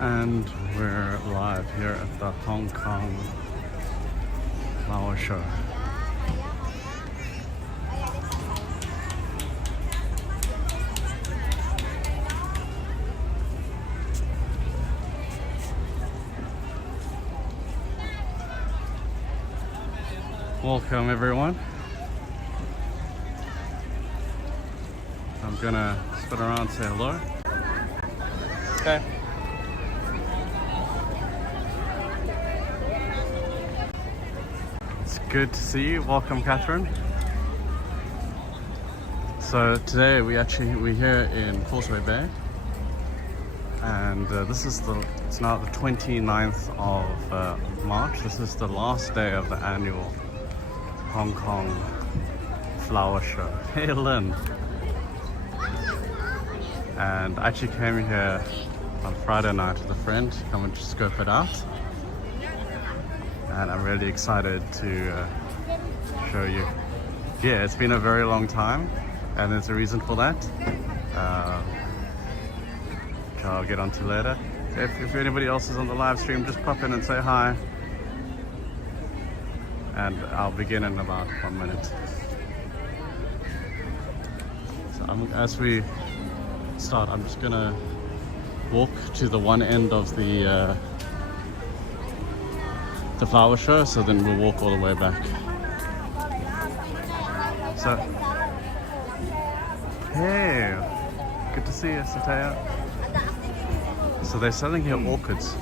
And we're live here at the Hong Kong Flower Show. Welcome everyone. I'm gonna spin around and say hello. Okay. It's good to see you. Welcome, Catherine. So today we're here in Causeway Bay, and it's now the 29th of March. This is the last day of the annual Hong Kong Flower Show. Hey Lynn. And I actually came here on Friday night with a friend to come and just scope it out. And I'm really excited to show you. Yeah, it's been a very long time, and there's a reason for that. Which I'll get onto later. If anybody else is on the live stream, just pop in and say hi. And I'll begin in about 1 minute. So as we start, I'm just gonna walk to the one end of the flower show, so then we'll walk all the way back. So, hey, good to see you, Satya. So they're selling here orchids.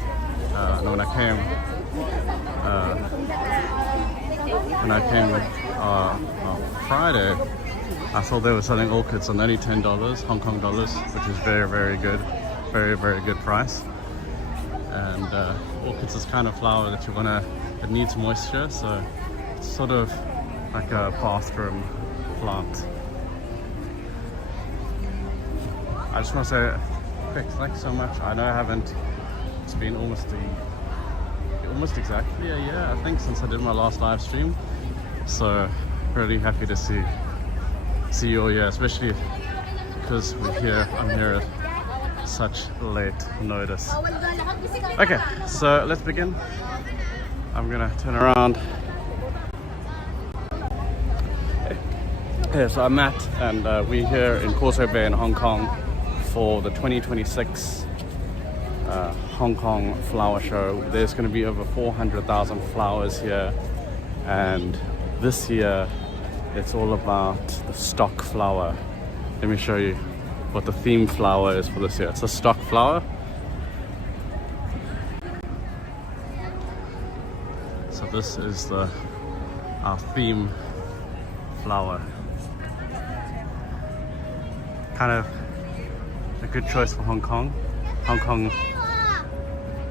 And when I came on Friday, I saw they were selling orchids on only $10 Hong Kong dollars, which is very, very good. Very, very good price. And orchids is kind of flower that it needs moisture, so it's sort of like a bathroom plant. I just want to say quick thanks so much. I know it's been almost exactly a year, I think, since I did my last live stream. So really happy to see you all here, especially because I'm here at such late notice. Okay, so let's begin. I'm gonna turn around. Okay, so I'm Matt, and we're here in Causeway Bay in Hong Kong for the 2026 Hong Kong Flower Show. There's going to be over 400,000 flowers here, and this year it's all about the stock flower. Let me show you what the theme flower is for this year. It's a stock flower. So this is our theme flower. Kind of a good choice for Hong Kong. Hong Kong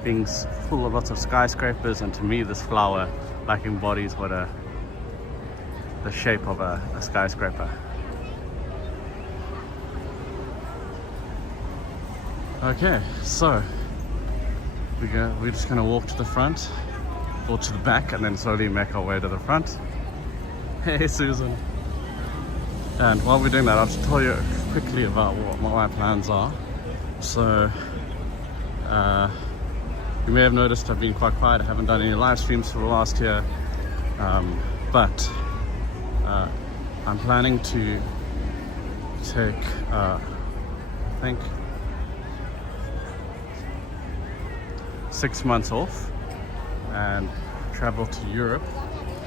being full of lots of skyscrapers, and to me this flower embodies the shape of a skyscraper. Okay, so we're just gonna walk to the front or to the back and then slowly make our way to the front. Hey Susan. And while we're doing that, I'll just tell you quickly about what my plans are. So you may have noticed I've been quite quiet. I haven't done any live streams for the last year, but I'm planning to take I think 6 months off and travel to Europe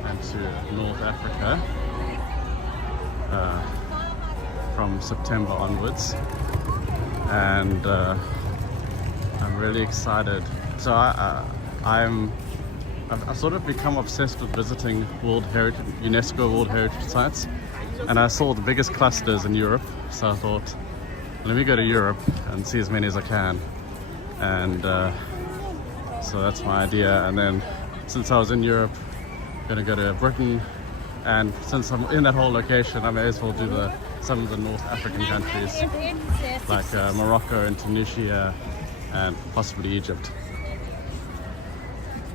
and to North Africa from September onwards, and I'm really excited. So I've sort of become obsessed with visiting UNESCO World Heritage Sites, and I saw the biggest clusters in Europe, so I thought, let me go to Europe and see as many as I can. And so that's my idea. And then since I was in Europe, I'm gonna go to Britain, and since I'm in that whole location, I may as well do some of the North African countries like Morocco and Tunisia and possibly Egypt.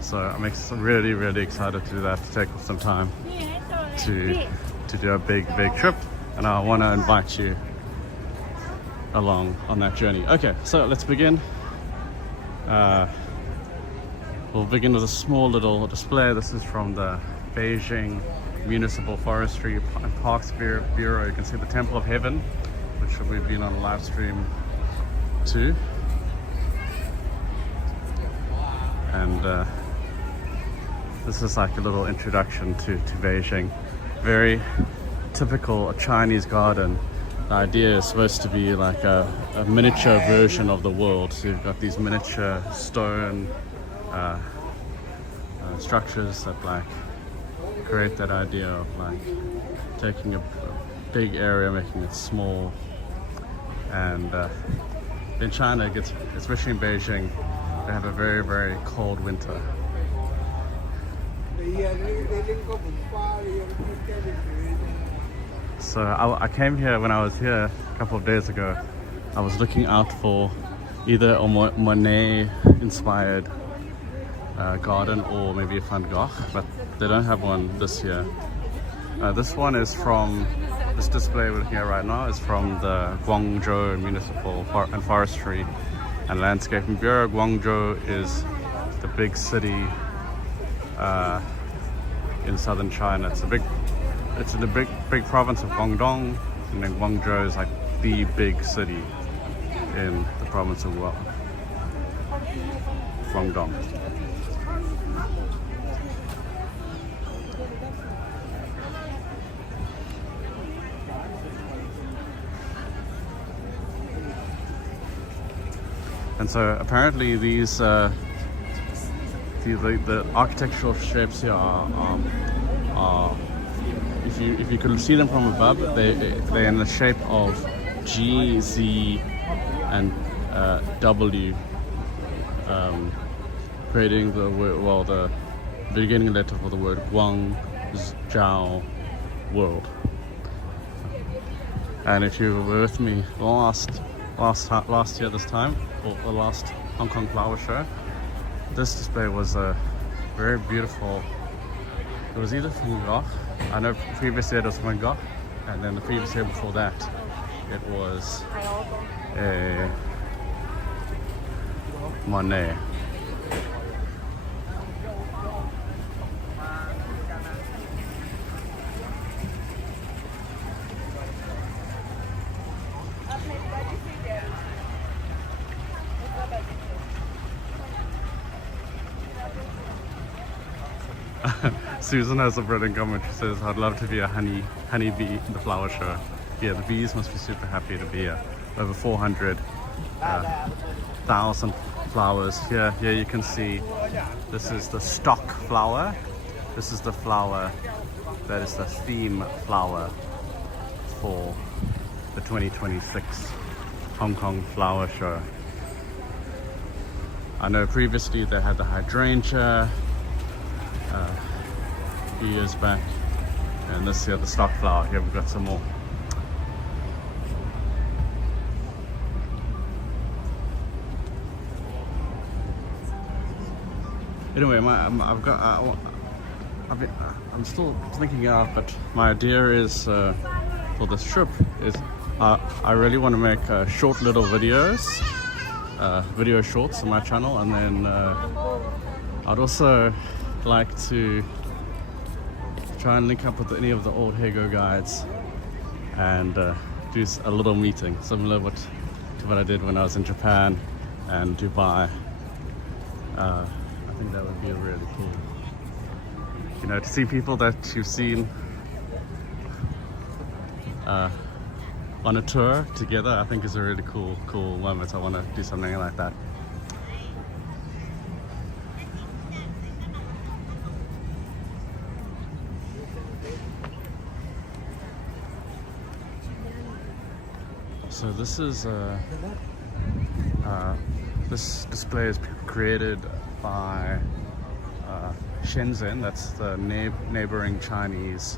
So I'm really, really excited to do that, to take some time to do a big trip, and I want to invite you along on that journey. Okay, so let's begin. We'll begin with a small little display. This is from the Beijing Municipal Forestry and Parks Bureau. You can see the Temple of Heaven, which we've been on live stream to. And this is like a little introduction to Beijing. Very typical Chinese garden. The idea is supposed to be like a miniature version of the world. So you've got these miniature stone structures that like create that idea of like taking a big area, making it small. And in China, especially in Beijing, they have a very, very cold winter. So I came here when I was here a couple of days ago. I was looking out for either a Monet inspired garden or maybe a Van Gogh, but they don't have one this year. This one is from, this display we're looking at right now is from the Guangzhou Municipal and Forestry and Landscaping Bureau. Guangzhou is the big city in southern China. It's in the big province of Guangdong, and then Guangzhou is like the big city in the province of Guangdong. And so apparently these the architectural shapes here are if you could see them from above, they're in the shape of G, Z, and W, creating the beginning letter for the word Guangzhou, world. And if you were with me last year this time, or the last Hong Kong Flower Show, this display was a very beautiful. It was either Van Gogh. I know previous year it was Van Gogh, and then the previous year before that it was a Monet. Susan has a brilliant comment. She says, I'd love to be a honeybee in the flower show. Yeah, the bees must be super happy to be here. Over 400,000 flowers. Here you can see this is the stock flower. This is the flower that is the theme flower for the 2026 Hong Kong Flower Show. I know previously they had the hydrangea a few years back, and this year the stock flower. Here we've got some more. Anyway, I'm still thinking out, but my idea is for this trip is I really want to make short little videos, video shorts on my channel, and then I'd also like to try and link up with any of the old Hego guides and do a little meeting similar to what I did when I was in Japan and Dubai. I think that would be really cool, you know, to see people that you've seen on a tour together. I think is a really cool moment. I want to do something like that. So this is this display is created by Shenzhen. That's the neighboring Chinese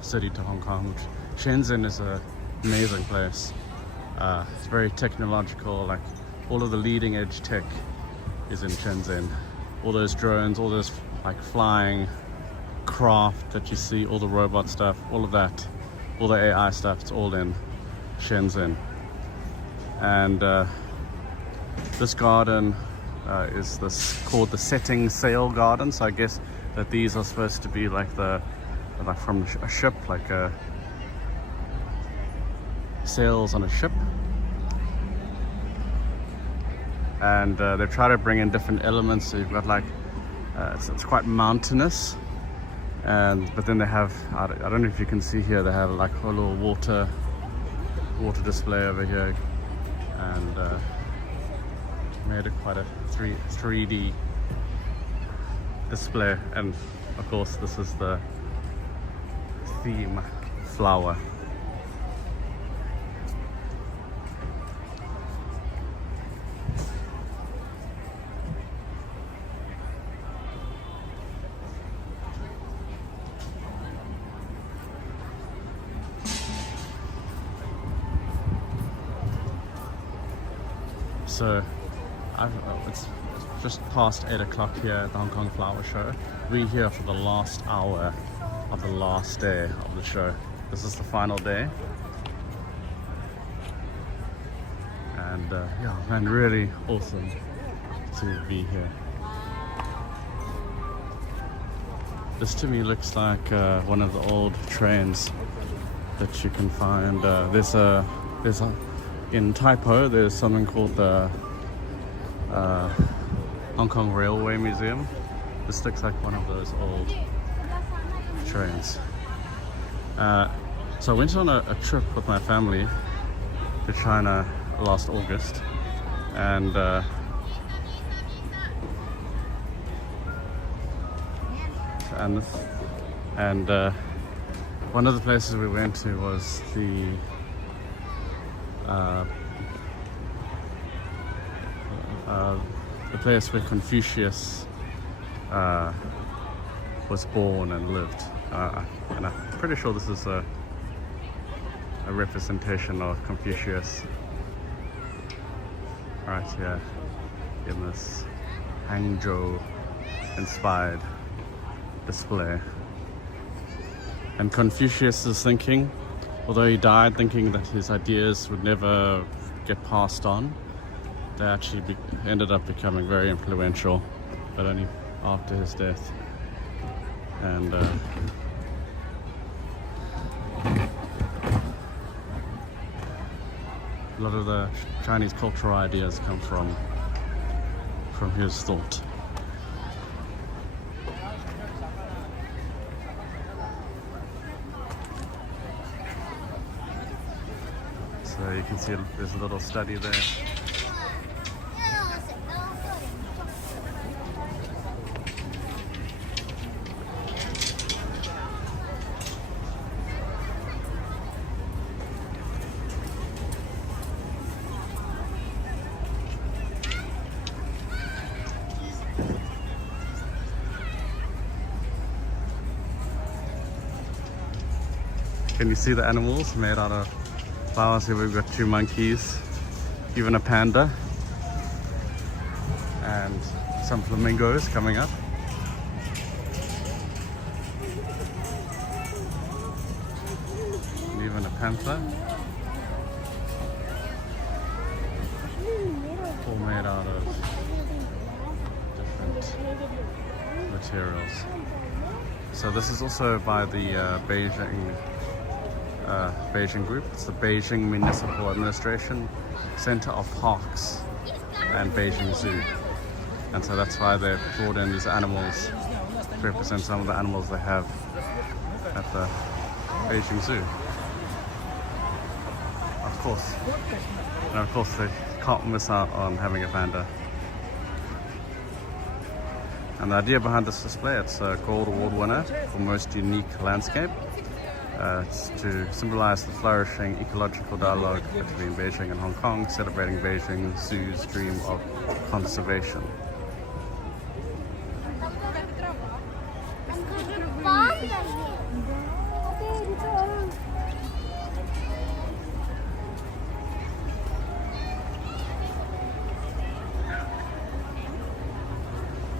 city to Hong Kong. Shenzhen is an amazing place. It's very technological. Like all of the leading edge tech is in Shenzhen. All those drones, all those like flying craft that you see, all the robot stuff, all of that, all the AI stuff, it's all in Shenzhen. And This garden is called the Setting Sail Garden. So I guess that these are supposed to be like from a ship, like sails on a ship. And they try to bring in different elements. So you've got like it's quite mountainous, but then they have I don't know if you can see here, they have like a little water display over here, and made it quite a 3D display. And of course this is the theme flower. So it's just past 8 o'clock here at the Hong Kong Flower Show. We're here for the last hour of the last day of the show. This is the final day. And yeah, man, really awesome to be here. This to me looks like one of the old trains that you can find. In Tai Po, there's something called the Hong Kong Railway Museum. This looks like one of those old trains. So I went on a trip with my family to China last August, and one of the places we went to was the place where Confucius was born and lived, and I'm pretty sure this is a representation of Confucius right here in this Hangzhou inspired display. And Confucius' thinking, although he died thinking that his ideas would never get passed on, they actually ended up becoming very influential, but only after his death. And a lot of the Chinese cultural ideas come from his thought. So you can see there's a little study there. Can you see the animals made out of flowers? Here we've got 2 monkeys, even a panda, and some flamingos coming up. And even a panther. All made out of different materials. So this is also by the Beijing Group. It's the Beijing Municipal Administration Center of Parks and Beijing Zoo. And so that's why they've brought in these animals to represent some of the animals they have at the Beijing Zoo. Of course. And of course they can't miss out on having a panda. And the idea behind this display, it's a Gold Award winner for Most Unique Landscape. It's to symbolize the flourishing ecological dialogue between Beijing and Hong Kong, celebrating Beijing Zoo's dream of conservation.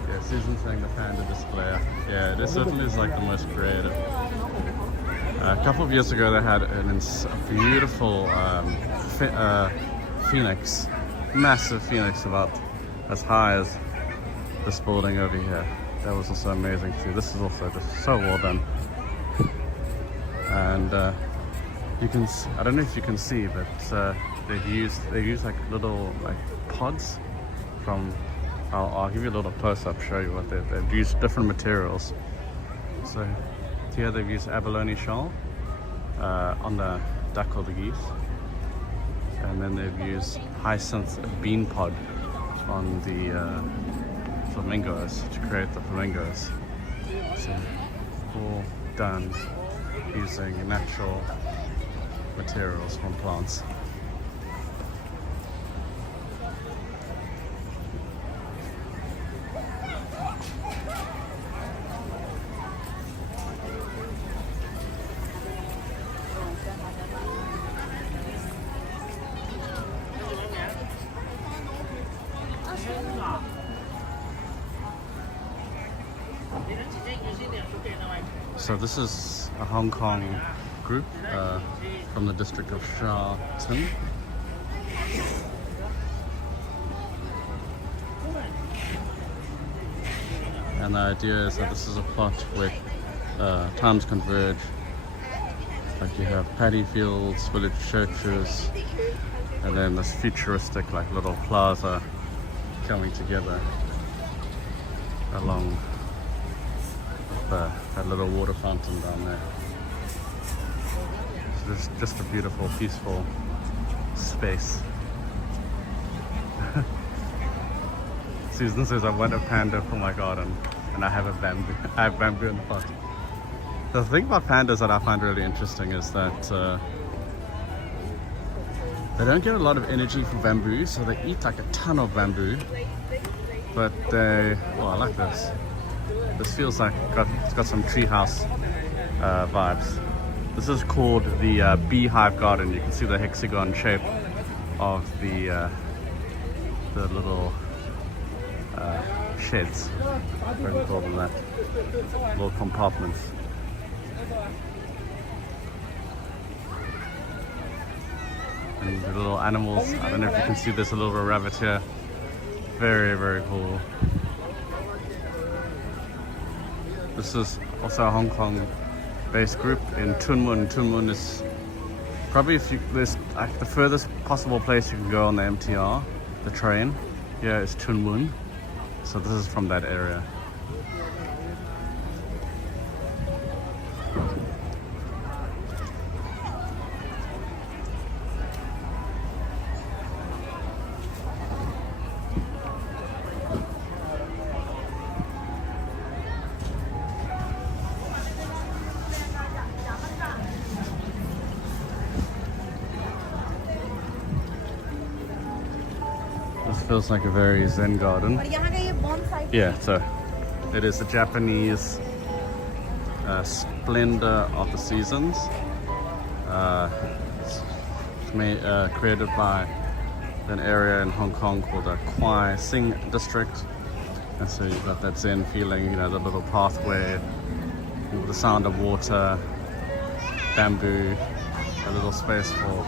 Yeah, Susan's saying the panda display. Yeah, this certainly is like the most creative. A couple of years ago they had a beautiful phoenix massive phoenix about as high as this building over here. That was also amazing too. This is also just so well done. And you can, I don't know if you can see, but they've used like little like pods from, I'll give you a little close-up, show you what they've used different materials. So here they've used abalone shell on the duck or the geese, and then they've used hyacinth bean pod on the flamingos to create the flamingos. So all done using natural materials from plants. So this is a Hong Kong group from the district of Sha Tin. And the idea is that this is a plot where times converge. Like you have paddy fields, village churches, and then this futuristic like little plaza coming together along that little water fountain down there. So this is just a beautiful, peaceful space. Susan says, I want a panda for my garden, and I have bamboo in the pot. The thing about pandas that I find really interesting is that they don't get a lot of energy from bamboo, so they eat like a ton of bamboo. But I like this. This feels like it's got some treehouse vibes. This is called the Beehive Garden. You can see the hexagon shape of the little sheds. What do you call them that? Little compartments. And the little animals. I don't know if you can see this, a little rabbit here. Very, very cool. This is also a Hong Kong-based group in Tuen Mun. Tuen Mun is probably there's like the furthest possible place you can go on the MTR, the train. Here is Tuen Mun. So this is from that area. This feels like a very zen garden. Yeah, so it is the Japanese splendor of the seasons. It's created by an area in Hong Kong called the Kwai Sing District. And so you've got that zen feeling, you know, the little pathway, the sound of water, bamboo, a little space for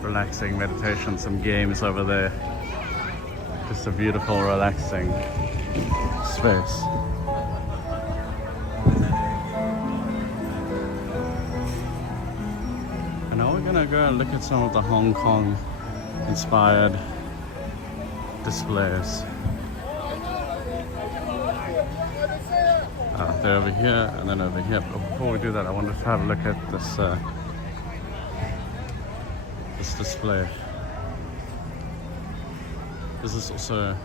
relaxing meditation, some games over there. Just a beautiful, relaxing space. And now we're gonna go and look at some of the Hong Kong inspired displays. They're over here and then over here. But before we do that, I wanted to have a look at this this display. This is also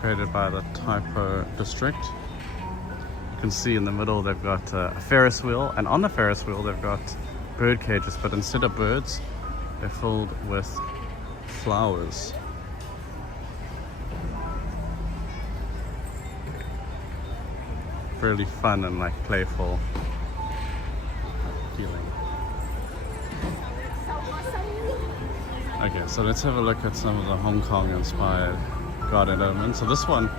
created by the Tai Po district. You can see in the middle they've got a Ferris wheel, and on the Ferris wheel they've got bird cages, but instead of birds, they're filled with flowers. Really fun and like playful feeling. Okay, so let's have a look at some of the Hong Kong inspired garden elements. So this one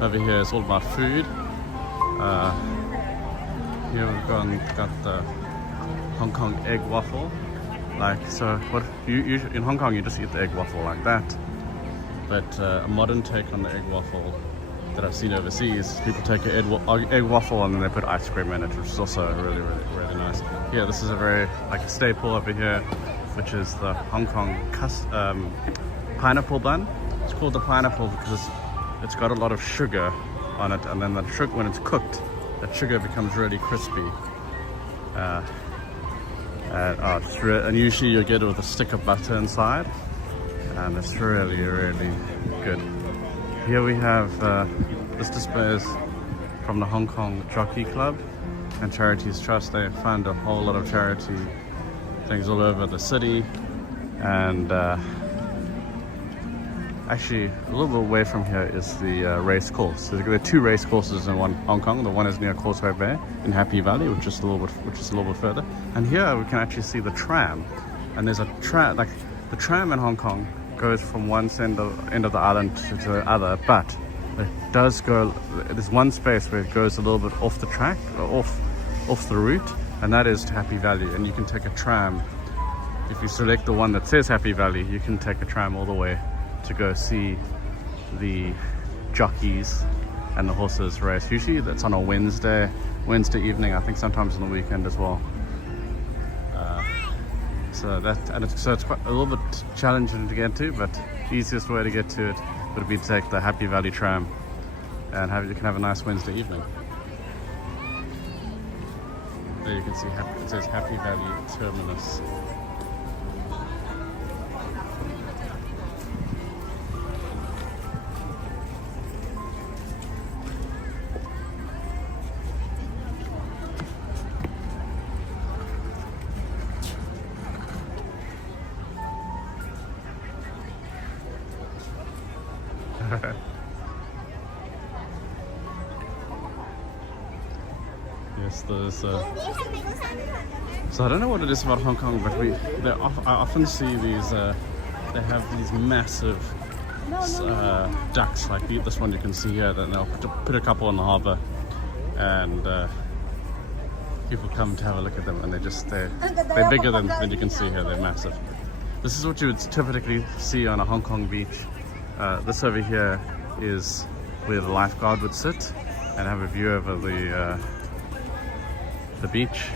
over here is all about food. Here we've got the Hong Kong egg waffle. Like, so what you in Hong Kong you just eat the egg waffle like that. But a modern take on the egg waffle that I've seen overseas, people take an egg waffle and then they put ice cream in it, which is also really nice. Yeah, this is a very like a staple over here, which is the Hong Kong pineapple bun. It's called the pineapple because it's got a lot of sugar on it, and then that sugar, when it's cooked, that sugar becomes really crispy. And usually you get it with a stick of butter inside, and it's really good. Here we have this display is from the Hong Kong Jockey Club and Charities Trust. They fund a whole lot of charity things all over the city, and actually a little bit away from here is the race course. So there are two race courses in Hong Kong. The one is near Causeway Bay in Happy Valley, which is a little bit further. And here we can actually see the tram, and there's a tram, like the tram in Hong Kong goes from one end of the island to the other, but it does go, there's one space where it goes a little bit off the track, or off the route, and that is to Happy Valley. And you can take a tram. If you select the one that says Happy Valley, you can take a tram all the way to go see the jockeys and the horses race. Usually that's on a Wednesday evening, I think sometimes on the weekend as well. So it's quite a little bit challenging to get to, but the easiest way to get to it would be to take the Happy Valley tram, and you can have a nice Wednesday evening. There you can see it says Happy Valley Terminus. Yes, there's so I don't know what it is about Hong Kong, but I often see these they have these massive ducks like this one you can see here. Then they'll put a couple in the harbour, and people come to have a look at them, and they're bigger than you can see here. They're massive. This is what you would typically see on a Hong Kong beach. This over here is where the lifeguard would sit and have a view over the beach.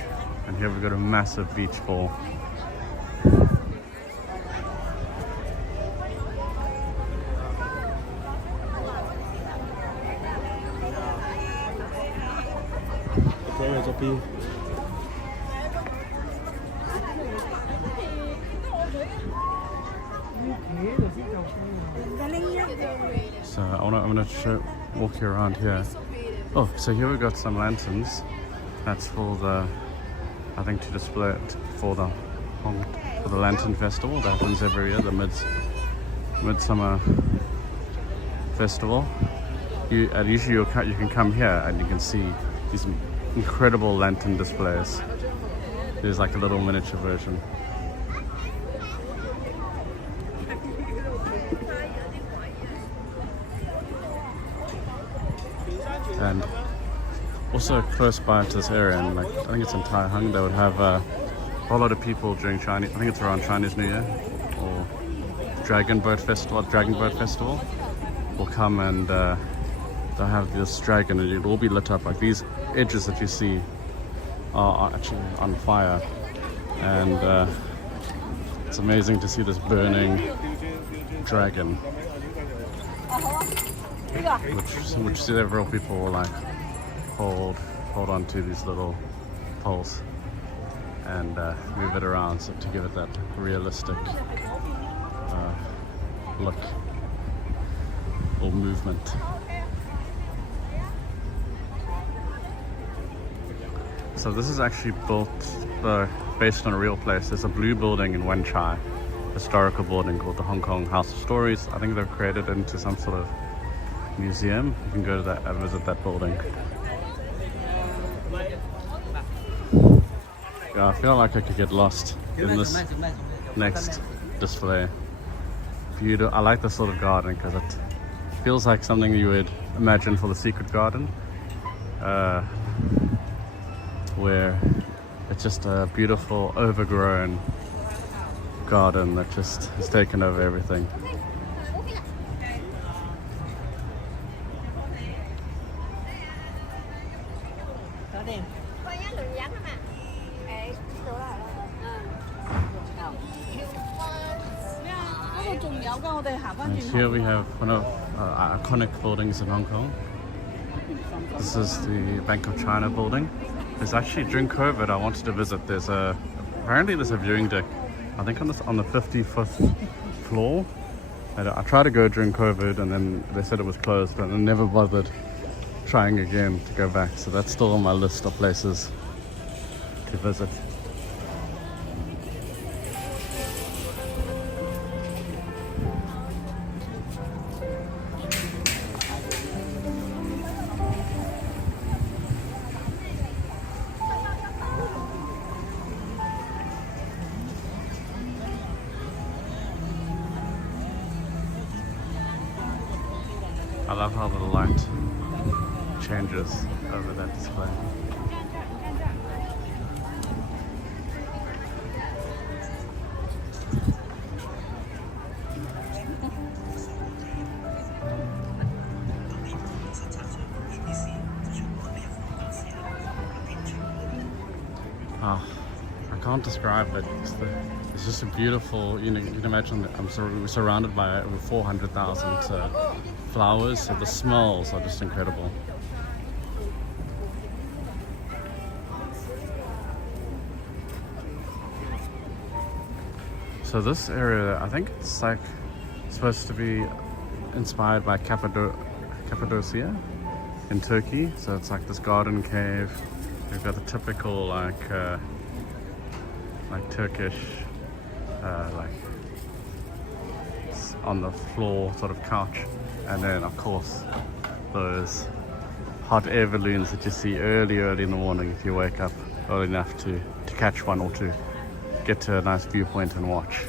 And here we've got a massive beach ball. So I'm gonna walk you around here. Oh, so here we've got some lanterns. That's for I think to display it for the Lantern Festival that happens every year, the Midsummer Festival. Usually you can come here and you can see these incredible lantern displays. There's like a little miniature version. And also close by to this area, and I think it's in Tai Hung, they would have a whole lot of people during Chinese, I think it's around Chinese New Year or Dragon Boat Festival will come, and they'll have this dragon, and it'll all be lit up. Like these edges that you see are actually on fire, and it's amazing to see this burning dragon, which several people will like hold on to these little poles and move it around to give it that realistic look or movement. So this is actually built based on a real place. There's a blue building in Wan Chai, historical building called the Hong Kong House of Stories. I think they've created it into some sort of museum. You can go to that and visit that building. Yeah, I feel like I could get lost in this next display. I like this sort of garden because it feels like something you would imagine for the Secret Garden, where it's just a beautiful, overgrown garden that just has taken over everything. And here we have one of iconic buildings in Hong Kong. This is the Bank of China building. There's actually, during COVID, I wanted to visit. Apparently there's a viewing deck, I think on the 55th floor. And I tried to go during COVID and then they said it was closed, and I never bothered trying again to go back. So that's still on my list of places to visit. I love how the light changes over that display. Oh, I can't describe it. It's just a beautiful, you can imagine that we're surrounded by over 400,000 flowers, so the smells are just incredible. So this area, I think it's like supposed to be inspired by Cappadocia in Turkey. So it's like this garden cave. We've got the typical like Turkish like on the floor sort of couch, and then of course those hot air balloons that you see early in the morning if you wake up early enough to catch one or to get to a nice viewpoint and watch.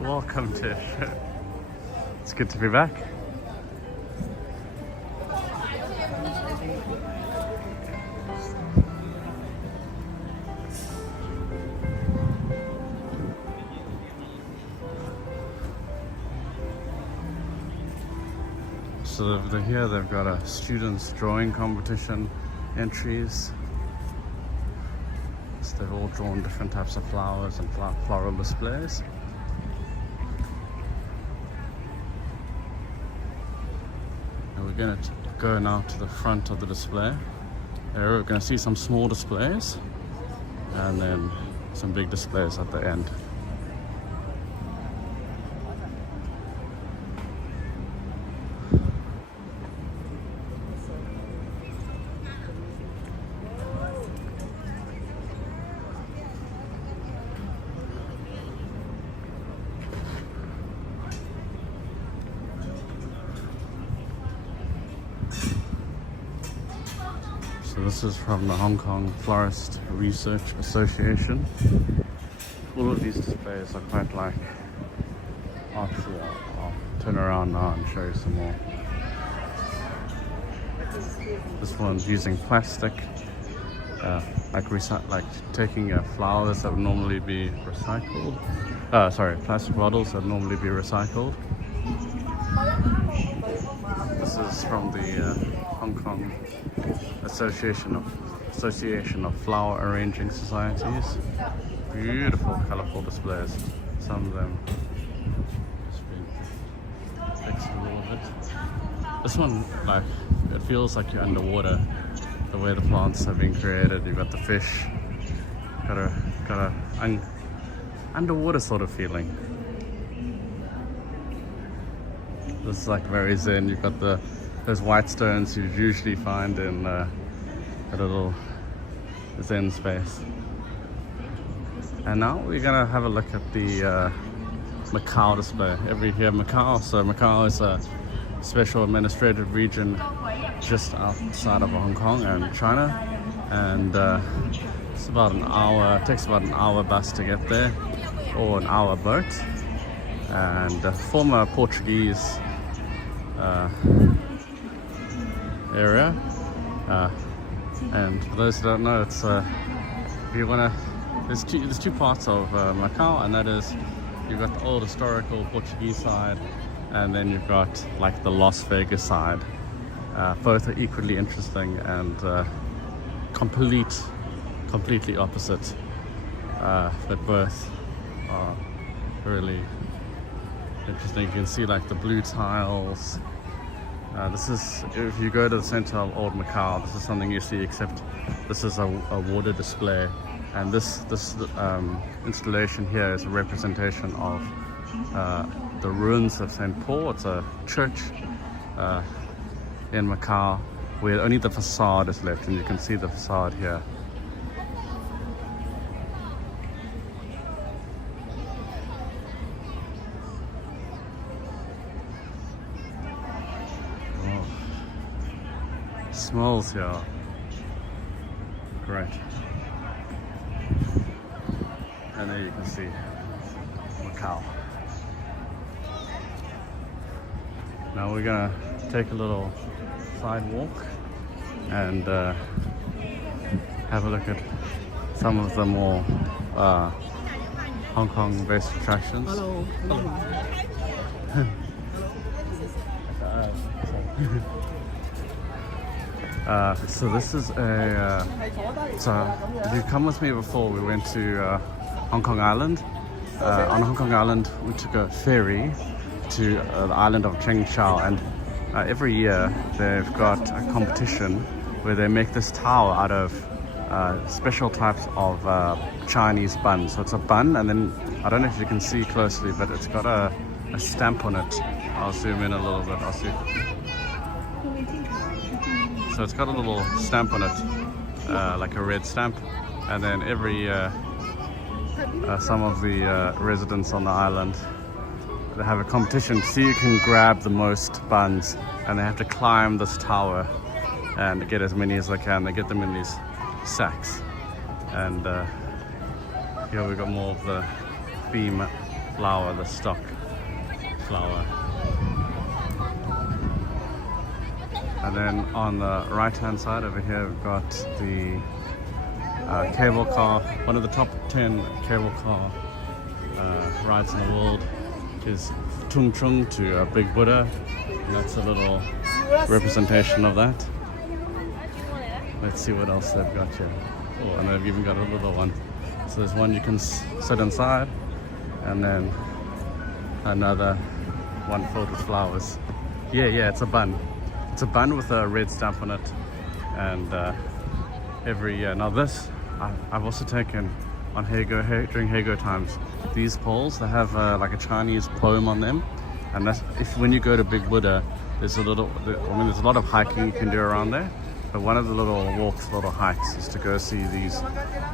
Welcome to it's good to be back. So over here they've got a students drawing competition entries. So they've all drawn different types of flowers and floral displays. And we're going to go now to the front of the display. There we're going to see some small displays and then some big displays at the end. So this is from the Hong Kong Florist Research Association. All of these displays are quite like artsy. I'll turn around now and show you some more. This one's using plastic, like taking flowers that would normally be recycled. Plastic bottles that would normally be recycled. This is from the Hong Kong Association of Flower Arranging Societies. Beautiful, colourful displays. Some of them just been fixed a little bit. This one, like, it feels like you're underwater. The way the plants have been created. You've got the fish. Got a underwater sort of feeling. This is like very zen. You've got those white stones you usually find in a little zen space. And now we're gonna have a look at the Macau display. Macau is a special administrative region just outside of Hong Kong and China, and it's about an hour. It takes about an hour bus to get there, or an hour boat. And former Portuguese area. And for those who don't know, it's if you wanna, there's two parts of Macau, and that is you've got the old historical Portuguese side, and then you've got like the Las Vegas side. Both are equally interesting and completely opposite, but both are really interesting. You can see like the blue tiles. This is, if you go to the center of Old Macau, this is something you see, except this is a water display, and this installation here is a representation of the ruins of St. Paul. It's a church in Macau where only the facade is left, and you can see the facade here. Smells here great, and there you can see Macau. Now we're gonna take a little sidewalk and have a look at some of the more Hong Kong based attractions. Hello. So this is a so if you come with me before, we went to Hong Kong Island. On Hong Kong Island we took a ferry to the island of Cheung Chau, and every year they've got a competition where they make this tower out of special types of Chinese buns. So it's a bun, and then I don't know if you can see closely, but it's got a stamp on it. I'll zoom in a little bit. I'll see. So it's got a little stamp on it, like a red stamp, and then every year some of the residents on the island, they have a competition to see who can grab the most buns, and they have to climb this tower and get as many as they can. They get them in these sacks, and here we've got more of the theme flower, the stock flower. And then on the right hand side over here we've got the cable car. One of the top 10 cable car rides in the world is Tung Chung to Big Buddha, and that's a little representation of that. Let's see what else they've got here. Oh, and they've even got a little one. So there's one you can sit inside, and then another one filled with flowers. Yeah, it's a bun. It's a bun with a red stamp on it, and every year. Now this, I've also taken on during Hego times. These poles, they have like a Chinese poem on them, and that's when you go to Big Buddha, there's a lot of hiking you can do around there. But one of the little hikes is to go see these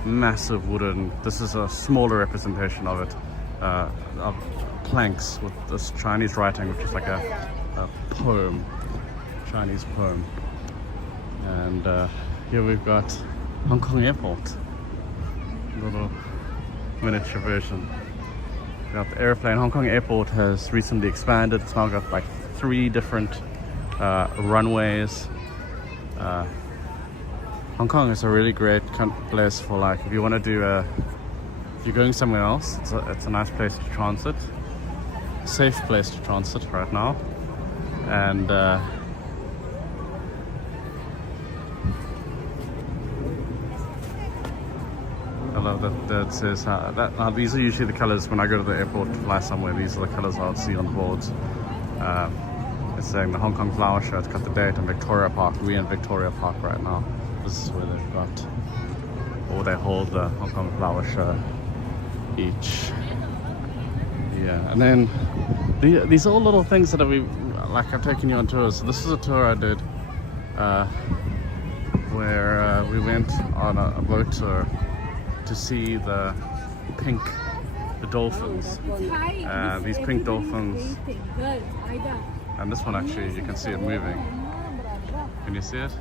massive wooden, this is a smaller representation of it, of planks with this Chinese writing, which is like a poem, Chinese poem. And here we've got Hong Kong Airport, a little miniature version. We've got the airplane. Hong Kong Airport has recently expanded. It's now got like 3 different runways. Hong Kong is a really great place for, like, if you want to do if you're going somewhere else, it's a nice place to transit, safe place to transit right now. And I love that says now these are usually the colors when I go to the airport to fly somewhere. These are the colors I would see on the boards. It's saying the Hong Kong Flower Show. It's got the date in Victoria Park. We're in Victoria Park right now. This is where they've got, or they hold the Hong Kong Flower Show each. Yeah, and then these are all little things that I've taken you on tours. So this is a tour I did where we went on a boat tour to see the dolphins. These pink dolphins. And this one actually, you can see it moving. Can you see it?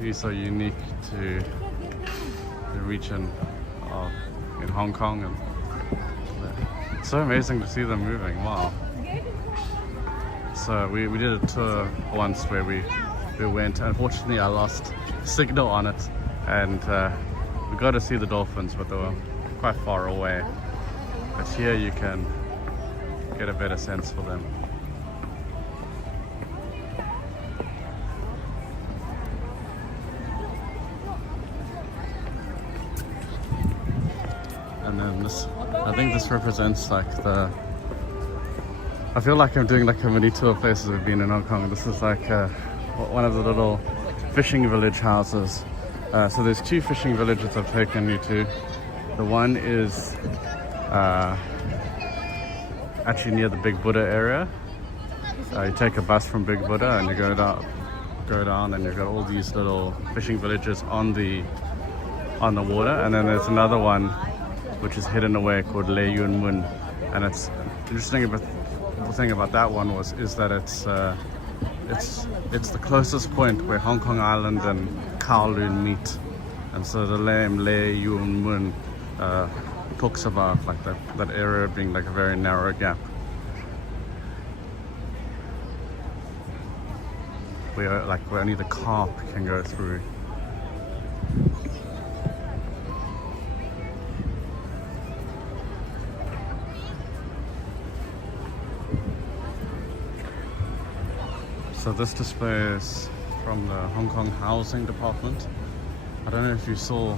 These are unique to the region in Hong Kong, and it's so amazing to see them moving. Wow. So we did a tour once where we went. Unfortunately, I lost signal on it, and we got to see the dolphins, but they were quite far away. But here you can get a better sense for them. And then this, I think this represents like I feel like I'm doing like a mini tour of places we've been in Hong Kong. This is like one of the little fishing village houses. So there's two fishing villages I've taken you to. The one is actually near the Big Buddha area. You take a bus from Big Buddha and you go down, and you've got all these little fishing villages on the water. And then there's another one which is hidden away called Le Yuen Mun. And it's interesting about the thing about that one is that it's the closest point where Hong Kong Island and Kowloon meet. And so the name Le Yuen Mun talks about like that area being like a very narrow gap where only the carp can go through. So this display is from the Hong Kong Housing Department. I don't know if you saw,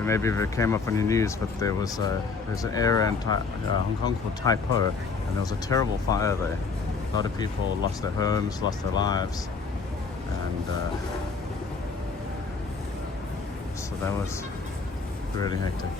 maybe if it came up on your news, but there's an area in Hong Kong called Tai Po, and there was a terrible fire there. A lot of people lost their homes, lost their lives, and so that was really hectic.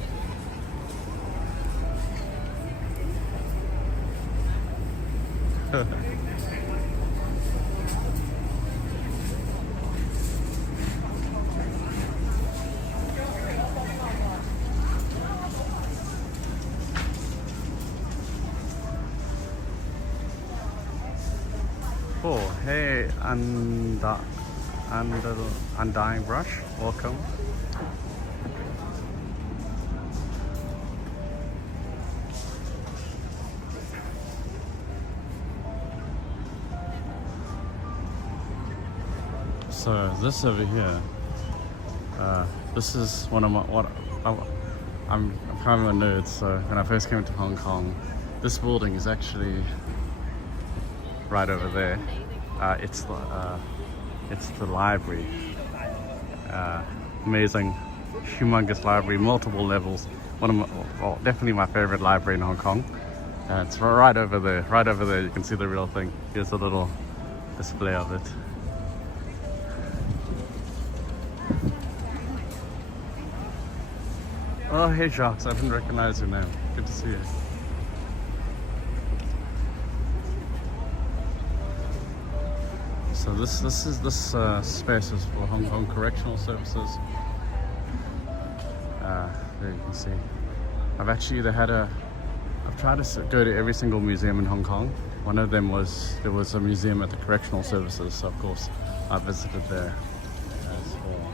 Oh, hey, Undying Brush, welcome. So this over here, this is one of I'm kind of a nerd. So when I first came to Hong Kong, this building is actually right over there. It's the library. Amazing, humongous library, multiple levels. Definitely my favorite library in Hong Kong. It's right over there. Right over there, you can see the real thing. Here's a little display of it. Oh, hey Jacques, I didn't recognize your name. Good to see you. So this space is for Hong Kong Correctional Services. There you can see. I've tried to go to every single museum in Hong Kong. One of them there was a museum at the Correctional Services, so of course I visited there as well.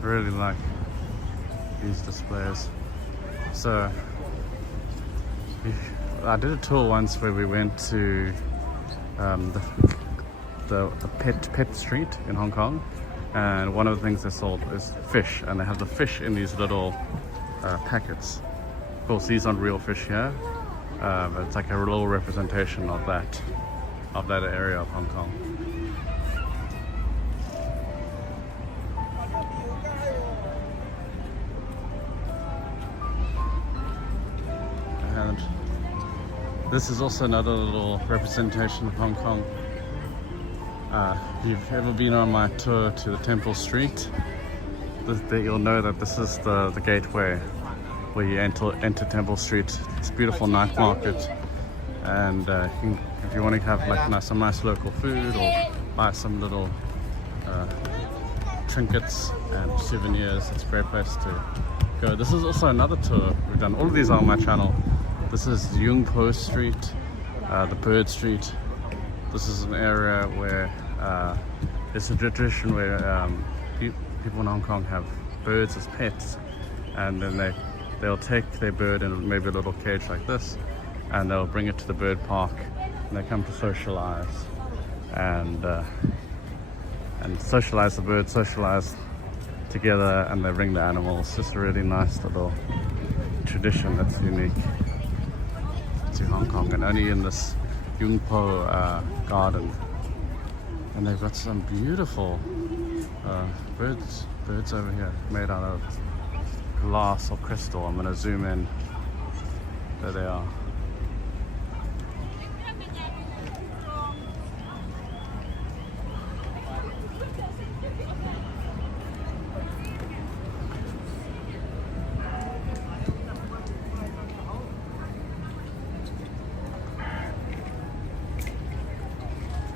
Really like these displays. So I did a tour once where we went to the pet street in Hong Kong, and one of the things they sold is fish, and they have the fish in these little packets. Of course, these aren't real fish here, but it's like a little representation of that area of Hong Kong. And this is also another little representation of Hong Kong. If you've ever been on my tour to the Temple Street, you'll know that this is the gateway where you enter Temple Street. It's a beautiful night market, and if you want to have like some nice local food or buy some little trinkets and souvenirs, it's a great place to go. This is also another tour we've done. All of these are on my channel. This is Yung Po Street, the Bird Street. This is an area where it's a tradition where people in Hong Kong have birds as pets, and then they'll take their bird in maybe a little cage like this, and they'll bring it to the bird park, and they come to socialize and socialize the birds, socialize together, and they bring the animals. Just a really nice little tradition that's unique to Hong Kong, and only in this Yung Po garden. And they've got some beautiful birds over here made out of glass or crystal. I'm going to zoom in. There they are.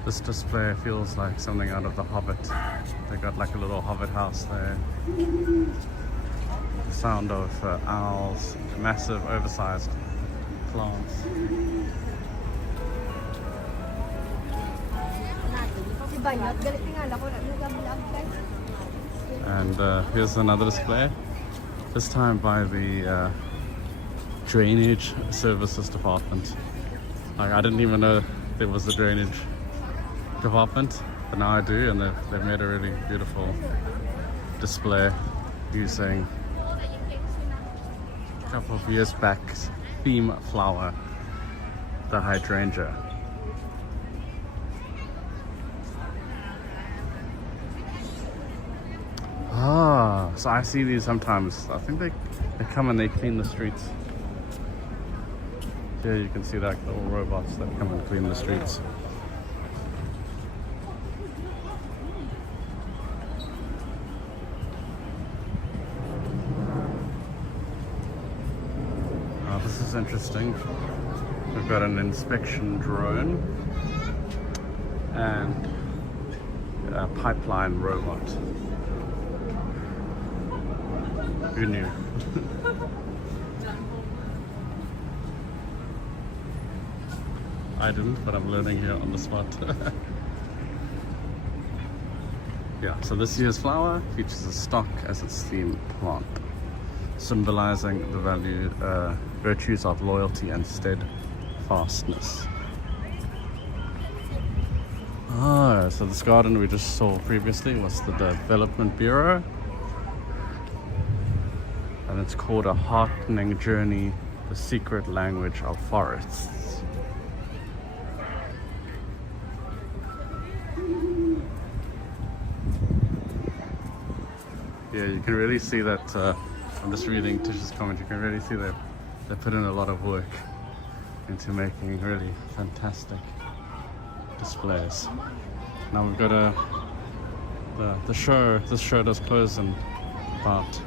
This display feels like something out of The Hobbit. They got like a little Hobbit house there. The sound of owls, massive oversized plants. And here's another display, this time by the Drainage Services Department. Like, I didn't even know there was a drainage department, but now I do, and they've made a really beautiful display using a couple of years back theme flower, the hydrangea. So I see these sometimes. I think they come and they clean the streets. Here you can see like little robots that come and clean the streets. This is interesting. We've got an inspection drone and a pipeline robot. Who knew? I didn't, but I'm learning here on the spot. Yeah, so this year's flower features a stock as its theme plant, symbolizing the virtues of loyalty and steadfastness. So this garden we just saw previously was the Development Bureau, and it's called A Heartening Journey, the Secret Language of Forests. Yeah, you can really see that. I'm just reading Tish's comment. You can really see that they put in a lot of work into making really fantastic displays. Now we've got the show. This show does close in about,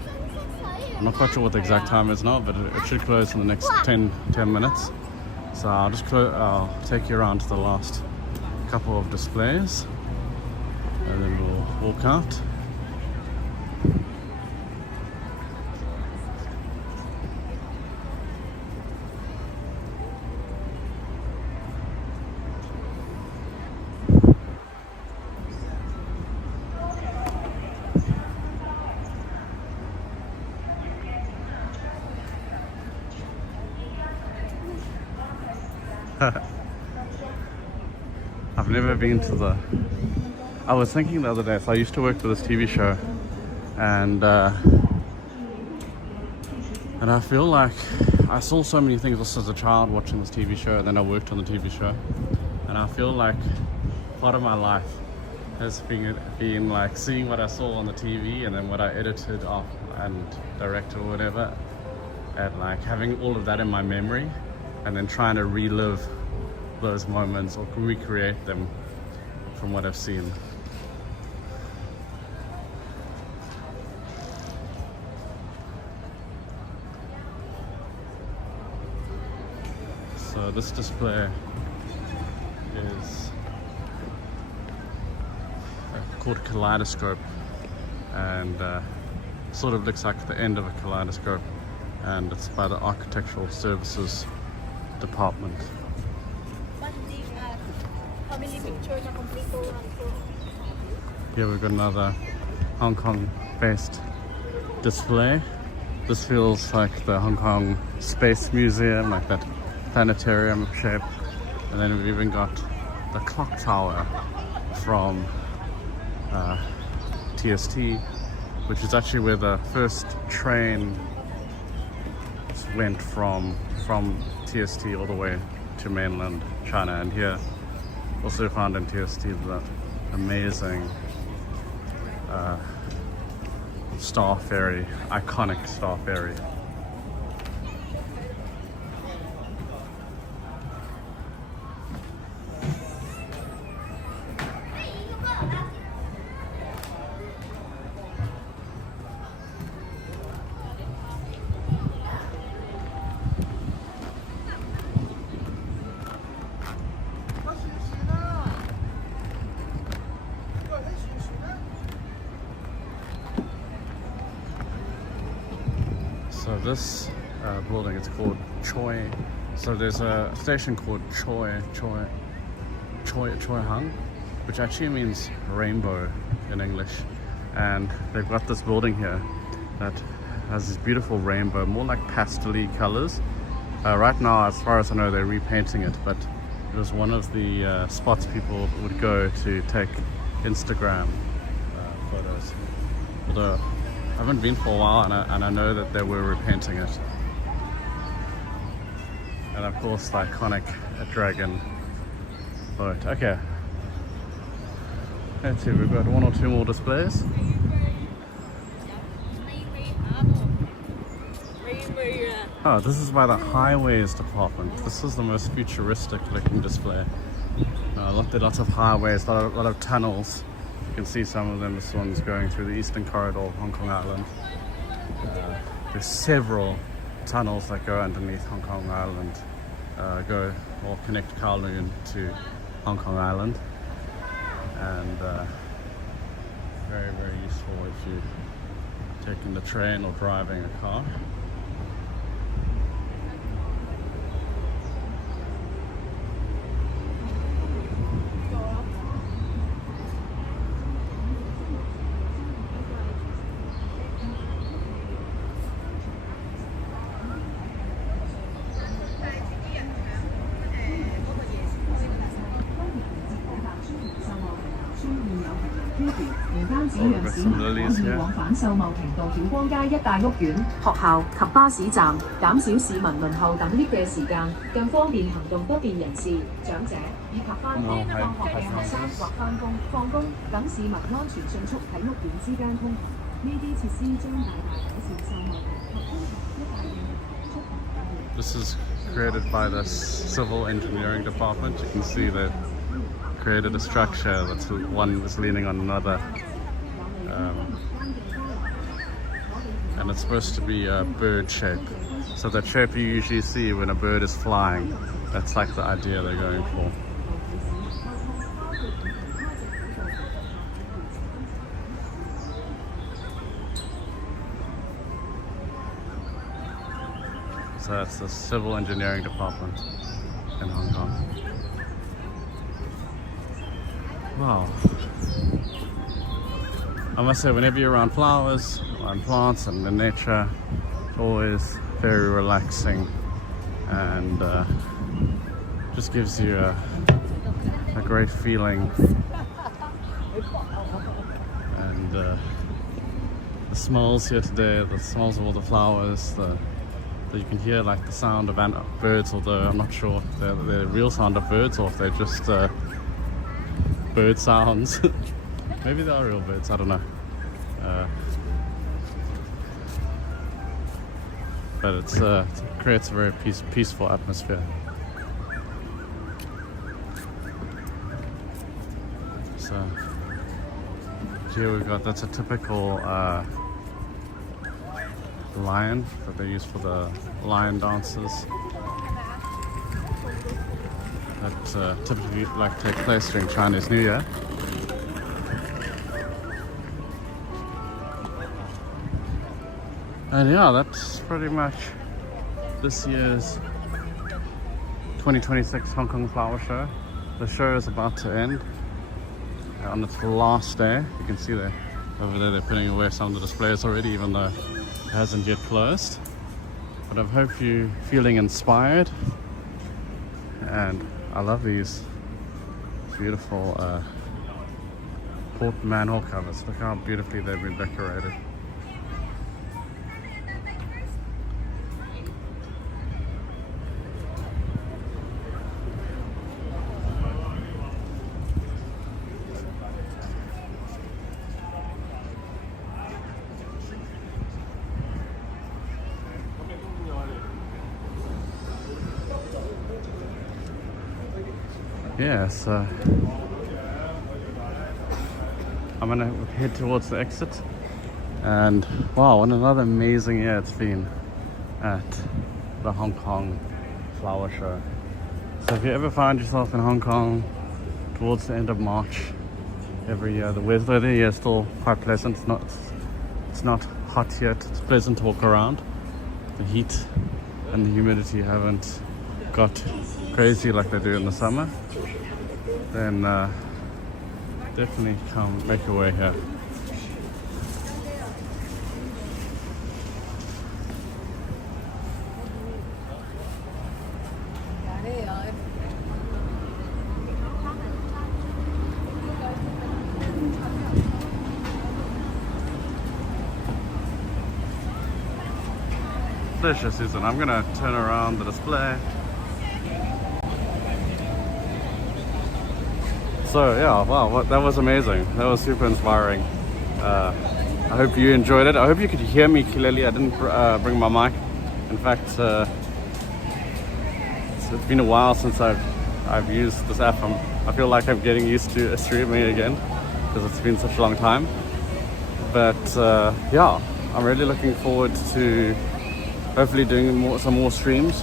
I'm not quite sure what the exact time is now, but it should close in the next 10 minutes. So I'll take you around to the last couple of displays, and then we'll walk out. I've never been to I was thinking the other day, so I used to work for this TV show, and I feel like I saw so many things just as a child watching this TV show, and then I worked on the TV show, and I feel like part of my life has been like seeing what I saw on the TV and then what I edited off and directed or whatever, and like having all of that in my memory, and then trying to relive those moments or recreate them from what I've seen. So this display is called Kaleidoscope, and sort of looks like the end of a kaleidoscope, and it's by the Architectural Services Department. Here we've got another Hong Kong based display This feels like the Hong Kong Space Museum, like that planetarium shape. And then we've even got the clock tower from TST, which is actually where the first train went from TST all the way to mainland China. And here also found in TST that amazing Star Ferry, iconic Star Ferry. So this building is called Choi. So there's a station called Choi Hang, which actually means rainbow in English. And they've got this building here that has this beautiful rainbow, more like pastel-y colors. Right now, as far as I know, they're repainting it, but it was one of the spots people would go to take Instagram photos. Although I haven't been for a while, and I know that they were repainting it. And of course, the iconic dragon boat. Okay. Let's see, we've got one or two more displays. Oh, this is by the highways department. This is the most futuristic looking display. Lots of highways, a lot of tunnels. You can see some of them. This one's going through the Eastern Corridor of Hong Kong Island. There's several tunnels that go underneath Hong Kong Island, go or connect Kowloon to Hong Kong Island, and very, very useful if you're taking the train or driving a car. Some lilies here. 往返秀茂坪道曉光街一帶屋苑、學校及巴士站，減少市民輪候等 lift 嘅時間，更方便行動不便人士、長者以及返工、放學嘅學生或返工、放工等市民安全迅速喺屋苑之間通行。呢啲設施將大大改善秀茂坪及觀塘一帶嘅出行體驗。This is created by the Civil Engineering Department. You can see they created a structure that's one is leaning on another. And it's supposed to be a bird shape. So that shape you usually see when a bird is flying, that's like the idea they're going for. So that's the Civil Engineering Department in Hong Kong. Wow. I must say, whenever you're around flowers, around plants and the nature, always very relaxing, and just gives you a great feeling. And the smells here today, the smells of all the flowers, you can hear like the sound of birds, although I'm not sure if they're the real sound of birds or if they're just bird sounds. Maybe they are real birds, I don't know. But it creates a very peaceful atmosphere. So here we've got, that's a typical lion that they use for the lion dances that typically like take place during Chinese New Year. And yeah, that's pretty much this year's 2026 Hong Kong Flower Show. The show is about to end on its last day. You can see there, over there, they're putting away some of the displays already, even though hasn't yet closed, but I hope you're feeling inspired. And I love these beautiful port manhole covers. Look how beautifully they've been decorated. Yeah, so I'm gonna head towards the exit, and wow, what another amazing year it's been at the Hong Kong Flower Show. So if you ever find yourself in Hong Kong towards the end of March every year, the weather there is still quite pleasant. It's not hot yet. It's pleasant to walk around. The heat and the humidity haven't got crazy like they do in the summer. Then definitely come make your way here. Pleasure, Susan. I'm gonna turn around the display. So yeah, wow, that was amazing. That was super inspiring. I hope you enjoyed it. I hope you could hear me clearly. I didn't bring my mic. In fact, it's been a while since I've used this app. I feel like I'm getting used to streaming again because it's been such a long time. But yeah, I'm really looking forward to hopefully doing some more streams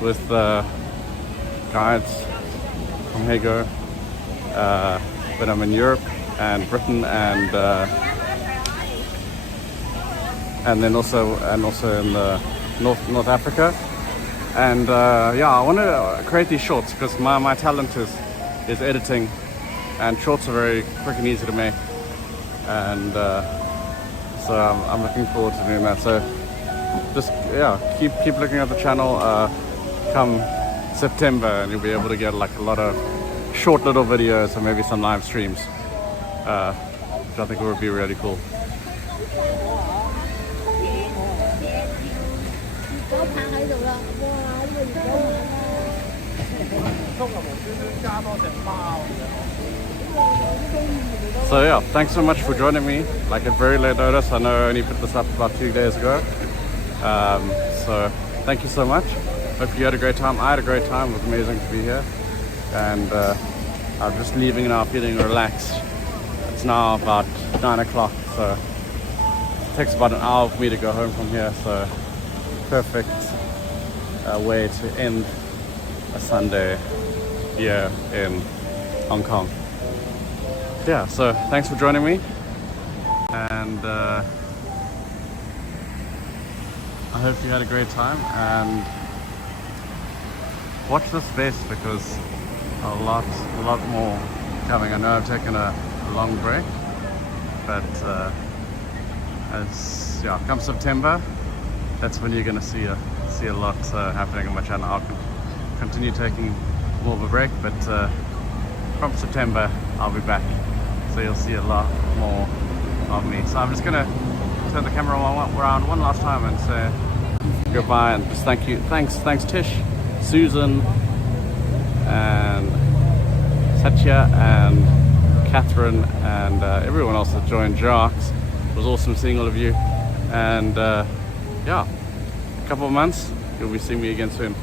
with guides from Hego. When I'm in Europe and Britain and then also in North Africa, and yeah, I want to create these shorts because my talent is editing, and shorts are very quick and easy to make, and so I'm looking forward to doing that. So just keep looking at the channel. Come September, and you'll be able to get like a lot of short little videos and maybe some live streams, which I think would be really cool. So yeah, thanks so much for joining me. Like at very late notice. I know I only put this up about 2 days ago. So thank you so much. Hope you had a great time. I had a great time. It was amazing to be here. And I'm just leaving now feeling relaxed. It's now about 9 o'clock, so it takes about an hour for me to go home from here, so perfect way to end a Sunday here in Hong Kong. Yeah, so thanks for joining me, and I hope you had a great time, and watch this space because a lot more coming. I know I've taken a long break, but come September, that's when you're gonna see a lot happening on my channel. I'll continue taking more of a break, but from September I'll be back, so you'll see a lot more of me. So I'm just gonna turn the camera around one last time and say goodbye, and just thanks Tish, Susan, and Satya, and Catherine, and everyone else that joined Jarks. It was awesome seeing all of you, and yeah, a couple of months, you'll be seeing me again soon.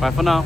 Bye for now.